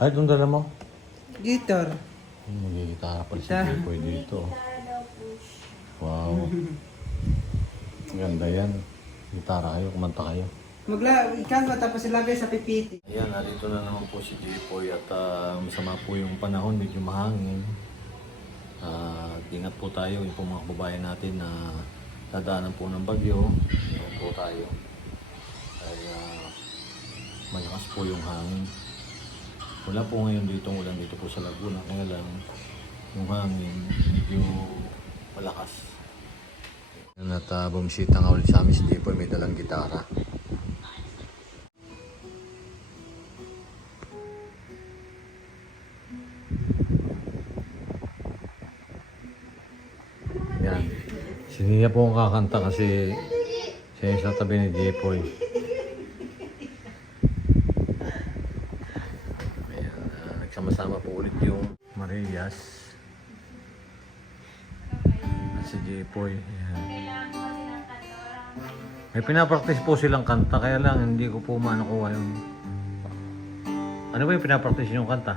Ay, itong dala mo? Guitar. Magigitara pala si Gitara. Jipoy dito. Wow. Ganda yan. Gitara kayo, kumanta kayo. Magla, ikan tapos ilagay sa pipiti. Ayan, narito na naman po si Jipoy at ah, masama po yung panahon, medyo mahangin. Ah, ingat po tayo, yung po mga kababayan natin na dadaanan po ng bagyo. Ingat po tayo. Dahil ah, malakas po yung hangin. Wala po ngayon dito ulan dito po sa Laguna, kaya lang yung hangin medyo malakas. At uh, bumisita nga ulit sa amin si Jipoy, may dalang gitara. Yan. Si Nia po ang kakanta kasi siya sa tabi ni Jipoy. Ayan, nagsama-sama po ulit yung Marias. At si Jipoy. Ayan. May pinapractice po silang kanta, kaya lang hindi ko po maanakuha yung... Ano ba yung pinapractice yung kanta?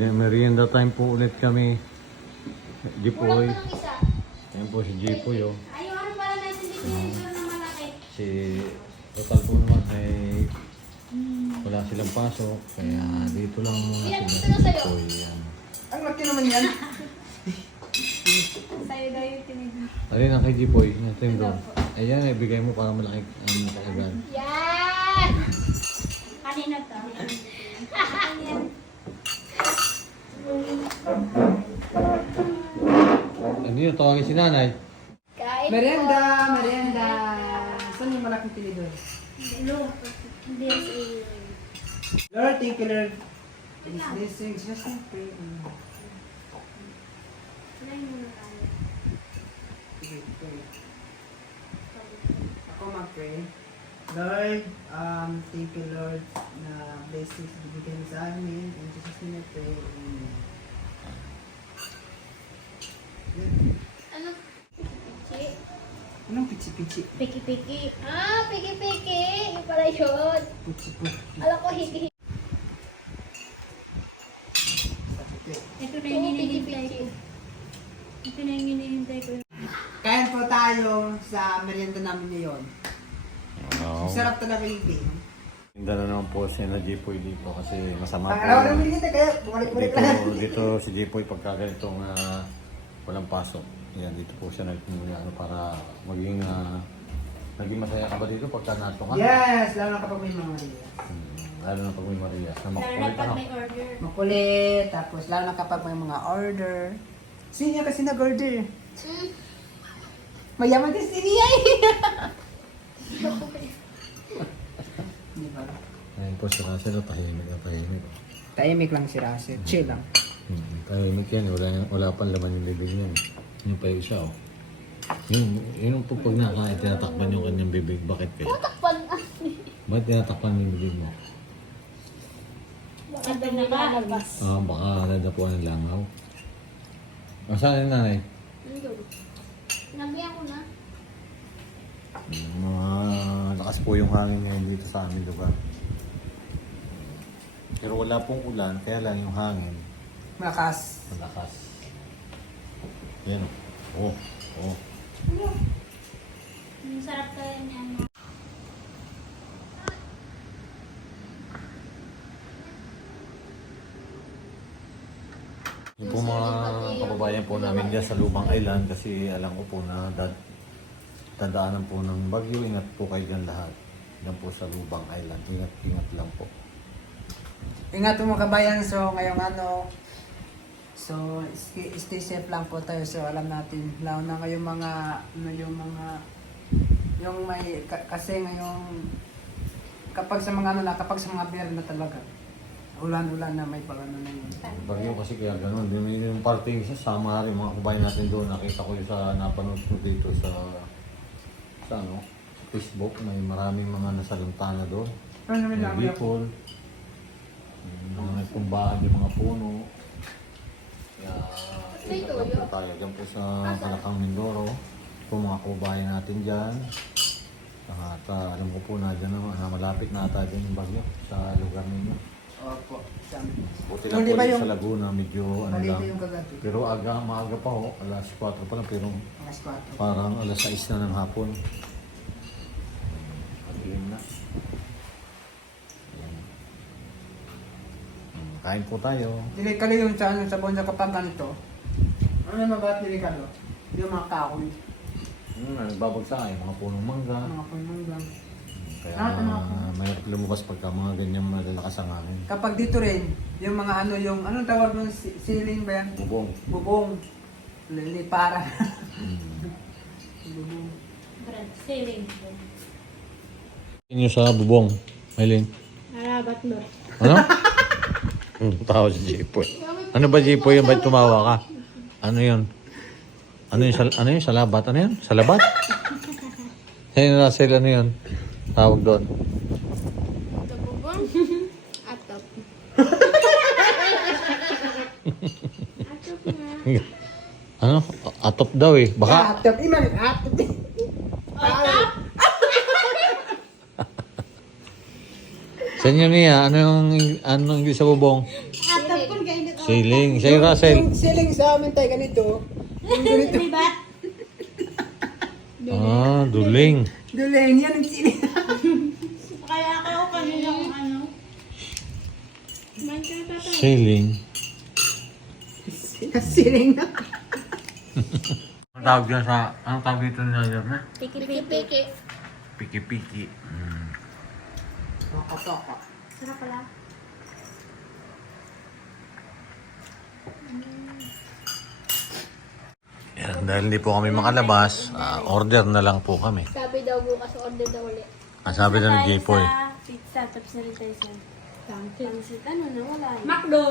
Mag-merienda time po ulit kami. Jipoy. Ayan po si Jipoy oh. Ayaw, ano pala natin dito dito na malaki? Si total po naman ay wala silang pasok. Kaya dito lang muna sila dito na sa'yo? Jipoy. Yan. Ang laki naman yan. Sa'yo daw yung tinignan. Alin ang kay Jipoy? Natin doon. Ayan, ibigay mo para malaki ang kagad. Yan! Ano yun? Tawagin si nanay. Kain Merienda, merienda. Saan yung malaking tinidor? Hindi sa iyo. Lord, thank you, Lord. These blessings, just in pray. Sige, pray. Ako mag-pray. Lord, um, thank you, Lord, na blessings bibigyan sa amin. In Jesus' name I pray. Amen. Ano? Pichi? Anong pichi-pichi? Piki-piki. Ah, piki-piki. Yung pala yun. Pichi-pichi. Alam ko, higi Ito na yung hinihintay ko. Ito na yung hinihintay ko. Kain po tayo sa merienda namin ngayon. Oo. Sarap talaga yung beer. Tinda na naman po si na Jipoy dito kasi masama po. Pangalawa na binigyan tayo, kaya bumalik-balik Dito, lang. dito si Jipoy pagka ganitong ah, walang pasok. Yan, dito po siya nagmumuli ano, para maging ah, naging masaya ka ba dito pagka nato ka? Yes, lalo na kapag may mga Maria. Hmm, lalo na pag may Maria. Na Lalo na makulit pag ano. may order. Makulit, tapos lalo na kapag may mga order. Sino yan kasi nag-order? Mayaman din si Nia eh. Di ba? Ayun po si Russell, oh, tahimik na tahimik. Tahimik lang si Russell, chill lang. Hmm, tahimik yan, wala, wala pang laman yung bibig niya. eh. Yun pa yung isa oh. Yun, yun po pag nakain, tinatakpan yung kanyang bibig. Bakit kaya? Takpan na. Bakit tinatakpan yung bibig mo? Baka daw nilalabas. Ah, baka nadapuan ng langaw. Masaan yung nanay? Sinabihan ko na. Mga lakas po yung hangin ngayon dito sa aming lugar. Pero wala pong ulan, kaya lang yung hangin Malakas. malakas. Yan. Oh, oh. Ang sarap kaya niyan. Yung po mga kababayan po namin dyan sa Lubang Island kasi alam ko po na dad dadaanan po ng bagyo. Ingat po kayo dyan lahat. Yan po sa Lubang Island. Ingat, ingat lang po. Ingat po mga kabayan, so ngayong ano, so stay, stay safe lang po tayo. So alam natin, lalo na ngayong mga, ano yung mga, yung may, ka- kasi ngayong, kapag sa mga ano na, kapag sa mga beer na talaga, ulan-ulan na may pagano na yun. Bagyo kasi kaya ganun. Di may yung parting sa sama rin mga kabayan natin doon. Nakita ko yung sa napanood ko dito sa sa ano, Facebook. May maraming mga nasalantana doon. Ano naman lang, May bicol. May mga nagkumbahan yung mga puno. Kaya lang po tayo. Diyan po sa Kalakang Mindoro. Po mga kababayan natin dyan. At ah, alam ko po na dyan na, na malapit na ata dyan yung bagyo sa lugar ninyo. Opo. Buti lang po ba yung sa Laguna, medyo ano lang. Pero aga, maaga pa ho, alas 4 pa lang, pero mga squat. parang alas 6 na ng hapon. Pag-iim na. Ayan. Hmm, Kain po tayo. Delikado yung sa ano, sa bonsa kapag ganito. Ano naman ba delikado? Yung mga kahoy, Hmm, nagbabagsak ay mga punong mangga. mga pangmanggang. Kaya Ah, tama po. mahirap lumabas pagka mga ganyan malalakas ang hangin. Kapag dito rin, yung mga ano, yung anong tawag ng ceiling ba yan? Bubong. Bubong. Lili, para. Hmm. Bubong. Brad, sailing. Inyo sa bubong, Maylin. Narabat mo. Ano? Hmm, Tawa si Jipoy. Ano ba Jipoy yung ba't tumawa ka? Ano yun? Ano yun? Sal ano yun? Salabat? Ano yun? Salabat? Na sila ano yun? Tawag doon. Tabubong. Atap. Ano? Atop daw eh. Baka Atap, iman, atap. Sa inyo niya, ano yung ano yung sa bubong? Siling. Yung Russell. Yung siling sa amin tayo ganito. Yung ganito. Ah, duling. Duleng, yan ang siling. Kaya ako kanina kung ano. Siling. siling na. Ang tawag dyan sa... Anong tawag dito nila na? Piki-piki. Piki-piki. Mm. Toko-toko. Sarap pala. Yan, dahil hindi po kami makalabas, ah, order na lang po kami. Sabi daw bukas order daw ulit. Ang sabi na ni Jipoy. Pizza, tapos na rin tayo sa Pansit, ano na, wala yun. Macdo!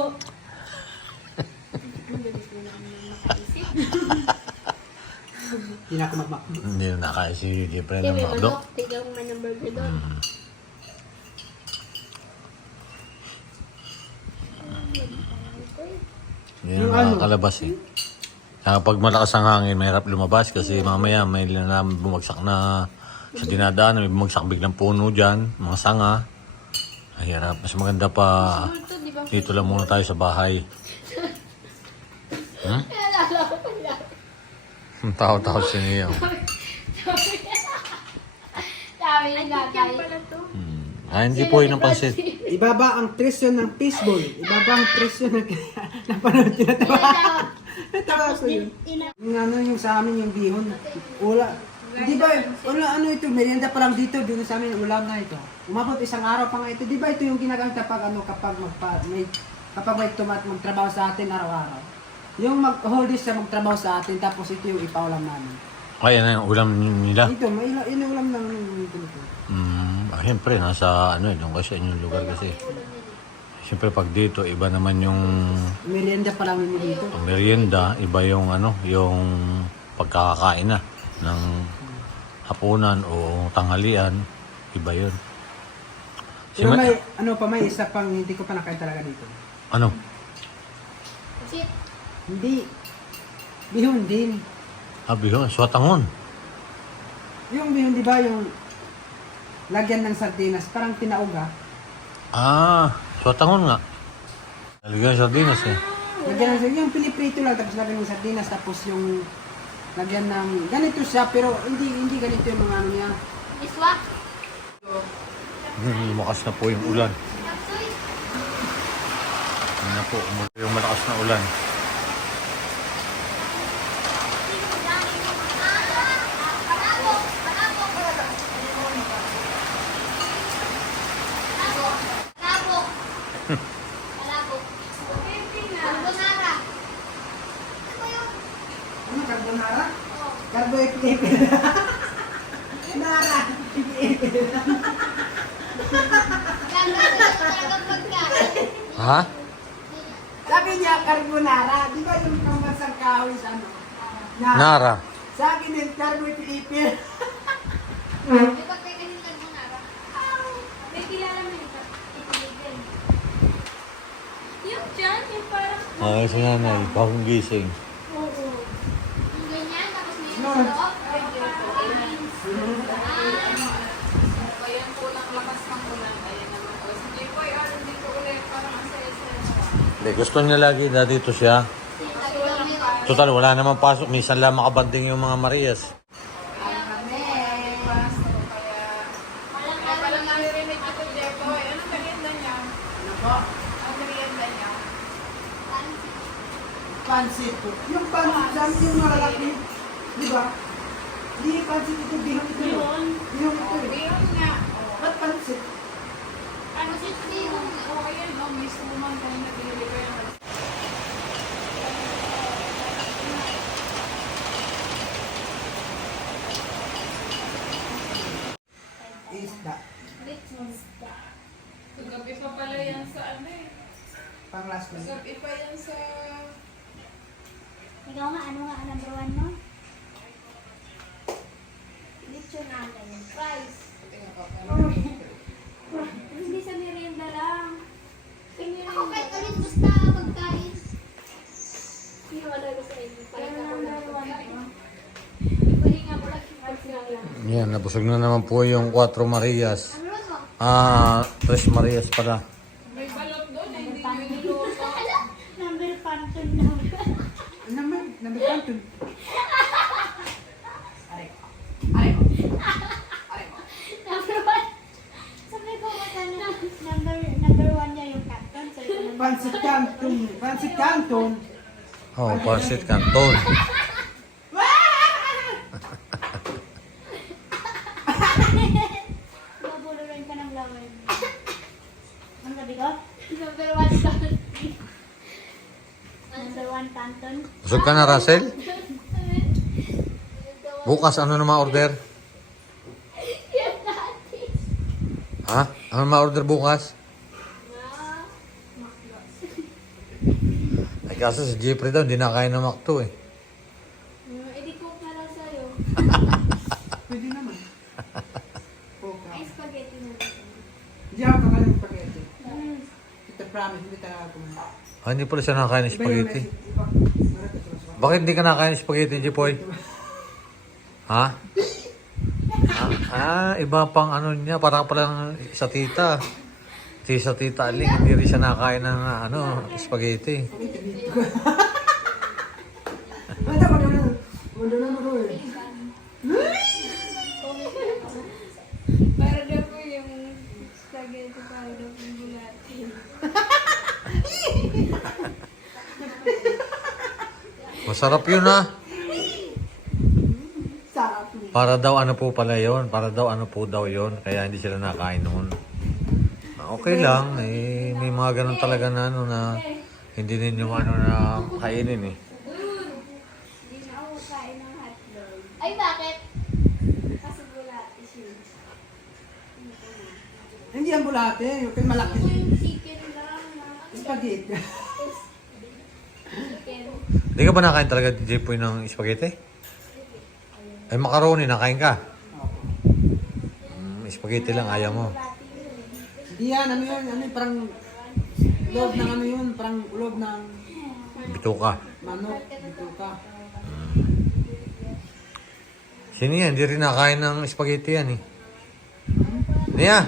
Ang galit na naman makaisip. Hindi na ako magmakdo. Hindi na nakaya si Jipoy Kaya ng may McDo. manok. Tignan mo man ng burger doon. Yan Yung ang ano? nakakalabas eh. Kaya pag malakas ang hangin, mahirap lumabas kasi mamaya may naman bumagsak na sa dinadaan, may bumagsak biglang puno dyan, mga sanga. Mahirap. Mas maganda pa dito lang muna tayo sa bahay. Hmm? Ang tao-tao si Nia. Sabi ni Gagay. Ah, hindi po yun ang pansit. Ibaba ang presyo ng fishball. Ibaba ang presyo ng... Napanood ko natawa. Natawa ko yun. Yung ano yung sa amin yung bihon. Ula. Di ba, wala ano ito, merienda pa lang dito, dito sa amin, ulam na ito. Umabot isang araw pa nga ito. Di ba ito yung ginagamit kapag ano, kapag magpa, may, kapag may tumat, magtrabaho sa atin araw-araw. Yung mag-hold siya magtrabaho sa atin, tapos ito yung ipaulam namin. Kaya na yung ulam nila. Ito, may ila- inuulam lang yung ito. Ah, siyempre, nasa ano, doon kasi inyong lugar kasi. Siyempre pag dito, iba naman yung Merienda pa lang dito. ang merienda, iba yung ano, yung pagkakakain na ng hapunan o tanghalian, iba yun. Si Pero Ma- may, ano pa, may isa pang hindi ko pa nakain talaga dito. ano? Kasi, Hindi. Bihon din. Sabi yun, swatangon. Yung bihon, di ba, yung lagyan ng sardinas, parang tinauga. Ah, swatangon nga. Lalagyan sa sardinas eh. Lagyan ng yung piniprito lang, tapos lagyan ng sardinas, tapos yung lagyan ng, ganito siya, pero hindi hindi ganito yung mga ano niya. iswa. Hmm, Lumakas na po yung ulan. Yan na po, yung malakas na ulan. Palabok. Palabok. Carbonara. Ano, carbonara? Carbo epipil. Nara. Ganda sa talagang pagkain. Ha? Sabi niya, carbonara. Di ba yung pambansang kahoy sa ano? Na, Nara. Sa akin din, carbo epipil. Di ba kayo kasi carbonara? May kilala mo. Yung dyan, yung parang... Okay, si nanay, bagong gising. Oo. Yung ganyan, tapos may loob po ng lakas ng ulan. Ayan naman po. Si Jipoy, ano dito ulit? Parang ang saya-saya. Hindi, gusto niya lagi na dito siya. Total, wala namang pasok. Minsan lang makabanding yung mga Marias. Ano? Pansit po. Yung pansit, dami yung malalaki. Di ba? Hindi yung pansit ito, bihon ito. Yun. Bihon ito. Bihon nga. Ba't pansit? Ano si Bihon? Oo, ayan. No, mismo man kanina ko yung Isda. Gabi pa pala yan sa ano eh. Pang last one. Gabi pa yan sa... Ikaw nga, ano nga number one mo? Lechon natin. Fries. Hindi sa merienda lang. Sa merienda Ako kahit ulit basta pagkain. Hindi wala gusto inyo. Parang ako lang Yan, nabusog na naman po yung 4 Marias. Ah, 3 Marias pala. May balot doon, hindi niluluto. Number 15 Number, number 15. Pansit kanton. Pansit kanton. Oh, Pansit Canton. Mabuluran ka ng laway. Ang sabi ko? Number one star. Number one canton. Busog ka na, Russell? Bukas, ano na ma-order? Ha? Ano ma-order bukas? Na. Ay, kaso si Jeffrey daw, hindi na kaya na makto eh. Mm, I-cook na lang sa'yo. Pwede naman. Poka. Ay, spaghetti na lang sa'yo. Hindi ako kakain ng spaghetti. Ito promise, hindi talaga kumain. Ah, hindi pala siya nakakain ng spaghetti. Bakit hindi ka nakakain ng spaghetti, Jepoy? Ha? Ah, ah, iba pang ano niya, parang palang sa tita. Si sa tita Aling, hindi rin siya nakakain ng ano, spaghetti. Manda ko na Manda na mo eh. Para daw po yung spaghetti para daw po bulati. Masarap yun ah. Sarap. Para daw ano po pala yon, para daw ano po daw yon, kaya hindi sila nakain noon. Ah, Okay lang, eh, may mga ganun talaga na ano na hindi ninyo ano na kainin eh. Hindi na ako kain ng hotdog. Ay, bakit? Kasi bulati siya. Hindi ang bulate, yung kay malaki. Ako yung chicken lang na. Spaghetti. Chicken. Hindi ka ba nakain talaga, Jepoy, ng spaghetti? Ay, macaroni, nakain ka? Mm, spaghetti lang, ayaw mo. Hindi yan, ano yun, ano yun, parang loob ng ano yun, parang loob ng Bituka. manok, dito ka. Sino yan? Hindi rin nakain ng spaghetti yan eh. Nia!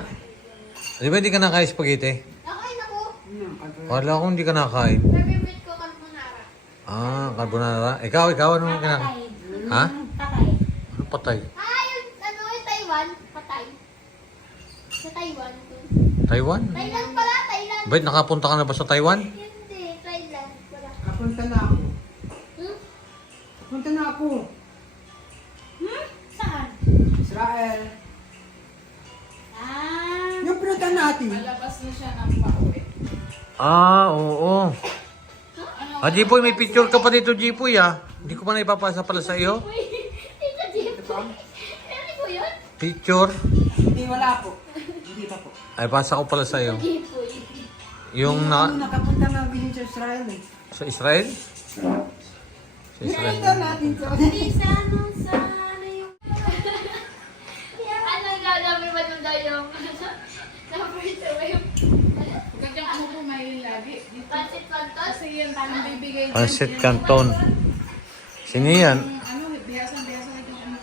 Di ba hindi ka nakain spaghetti? Nakain ako. Ano, kanto- Wala akong hindi ka nakain. Favorite ko carbonara. Ah, carbonara. Ikaw, ikaw, ano ka Patay. Ha? Patay. Ano patay? Ah, yung ano yung Taiwan? Patay. Sa Taiwan. Taiwan? Thailand pala, Thailand. Bait, nakapunta ka na ba sa Taiwan? Hindi, Thailand. Wala. Kapunta na ako. Hmm? Kapunta na ako. Hmm? Saan? Israel. Ah. Yung pinunta natin. Malabas na siya ng pauwi. Ah, oo. Ah, Jipoy, may picture ka pa dito, Jipoy, ah. Hindi ko pa na ipapasa pala sa iyo. Uy, ito Jeep. Ano ko yun? Picture? Hindi, wala po. Ay, pasa ko pala sa iyo. Jeep. Yung Ano, na, nakapunta nga bilhin sa Israel eh. sa Israel? Sa Israel. Pinunta natin ano, ano ano ano. Dito. Pansit Canton. Sino yan? Ano, ano.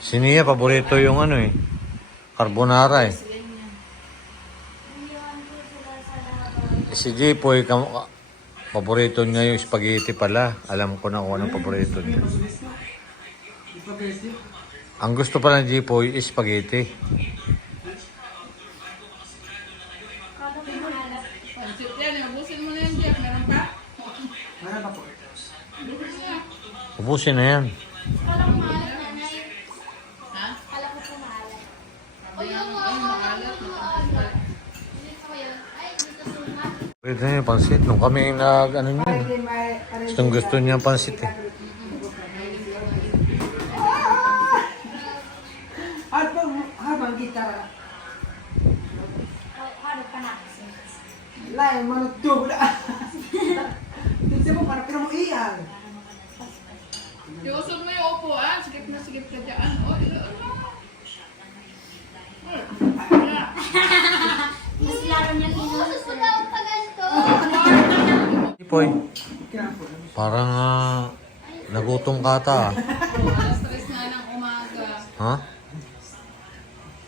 Sino yan? Paborito yung ano eh. Carbonara eh. Iniwan ko sila sa lahat. Si Jipoy, kam- paborito niya yung spaghetti pala. Alam ko na kung anong paborito niya. Ang gusto pala ni Jipoy is spaghetti. Pansit yan, eh. ubusin na yan. Ubusin na. Yan maalat, nanay. Ha? Kala ko po maalat. O Sabi yung mo, mga ay, makalat. maalat. Dito ko yun. Ay, dito sumat. Pwede yung pansit. Nung kami nag ano niya. Gustong gusto niya pansit eh. Habang, gitara. Harap ka na. Lai, manot dubla. Mo, parang pinamang iyan. Iusod mo yung upuan. Na sigip ka dyan. O, ilo, ano? Mas laro niyang Usos inusos. ko daw pa ganito. Jipoy, Kaya po. parang ah, nagutom ka ata. ah. Alas tres na ng umaga. Ha?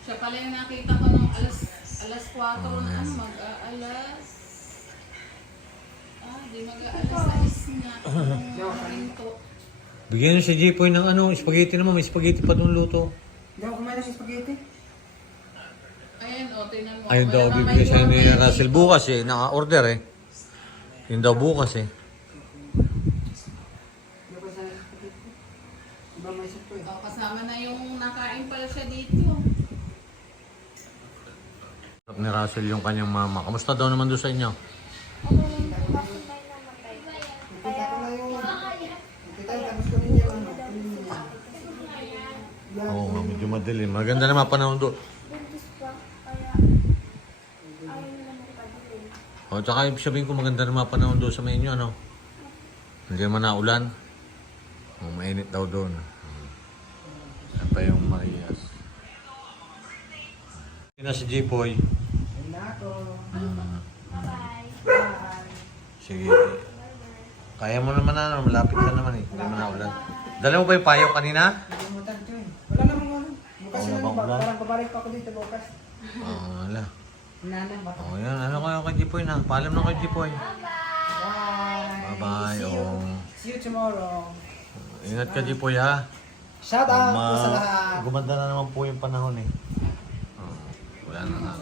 Siya pala yung nakita ko nung alas alas 4 na ano, mag-aalas. Ah, Hindi mag-aalas sa nga. Ang rinto. Bigyan nyo si Jipoy ng ano, spaghetti naman. May spaghetti pa doon luto. Hindi ako kumain ng spaghetti. Ayan, o, tingnan mo. Ayun daw, bibigyan siya ni. Russell bukas eh. Naka-order eh. Yun daw bukas eh. Oh, kasama na yung nakain pala siya dito. Ni Russell yung kanyang mama. Kamusta daw naman doon sa inyo? Oo, nga, medyo madilim. Maganda naman panahon doon. O, tsaka ibig sabihin ko maganda naman panahon doon sa may inyo, ano? Hindi naman naulan. O, mainit daw doon. Hmm. Yan pa yung Marias. Yun na si Jipoy. Ayun na ako. Bye. Bye. Sige. Kaya mo naman na, malapit ka naman eh. Hindi naman naulan. Dala mo ba yung payo kanina? Nakalimutan ko eh. Wala namang ano. Bukas na lang. wala. Parang babalik pa ako dito bukas. Oo, wala. Nanang ba? O, yan. Ano kayo kay Jipoy na? Paalam na kay Jipoy. Bye. Bye-bye. See you. Oh. See you tomorrow. Ingat ka, Jipoy, ha? Shout out po sa lahat. Gumanda na naman po yung panahon eh. Oh, wala na nga.